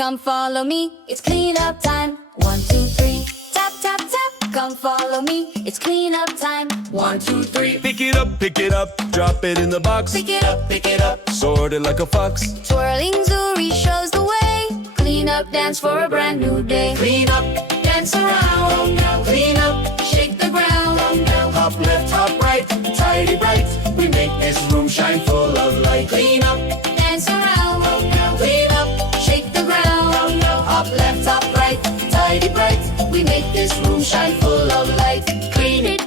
come follow me. It's clean up time. 1, 2, 3. Tap, tap, tap, come follow me. It's clean up time. 1, 2, 3. Pick it up, drop it in the box. Pick it up, Sort it like a fox. twirling Zuri shows the way. Clean up, dance for a brand new day. Clean up, Dance around, clean up, shake the ground. hop left, hop right, tidy bright. We make this room shine full of light. Clean up, Dance around, clean up, shake the ground. hop left, hop right, tidy bright. We make this room shine full of light. Clean it,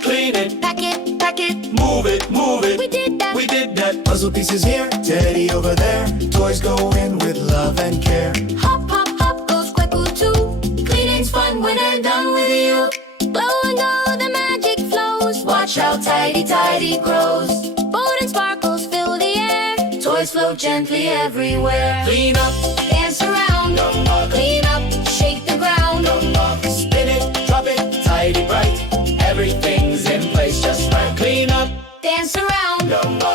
Pack it, move it, we did that. We did that. Puzzle pieces here, teddy over there. Toys go in with love and care. Hop, hop, hop goes Kweku too. Cleaning's fun when I'm done with you. Glow and go, the magic flows. Watch how tidy, tidy grows. Golden sparkles fill the air. Toys float gently everywhere. Clean up, Dance around, clean up, shake the ground. spin it, drop it, tidy bright. Everything's in place just right. Clean up, Dance around,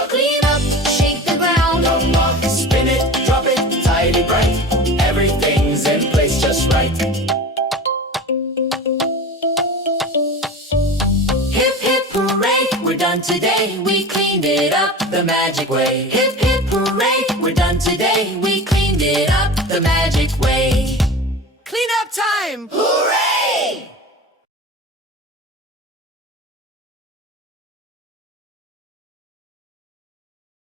clean up, shake the ground. spin it, drop it, tidy bright. Everything's in place just right. Hip, hip, hooray, we're done today. We cleaned it up the magic way. Hip, hip, hooray, we're done today. We cleaned it up the magic way. Clean up time! Hooray!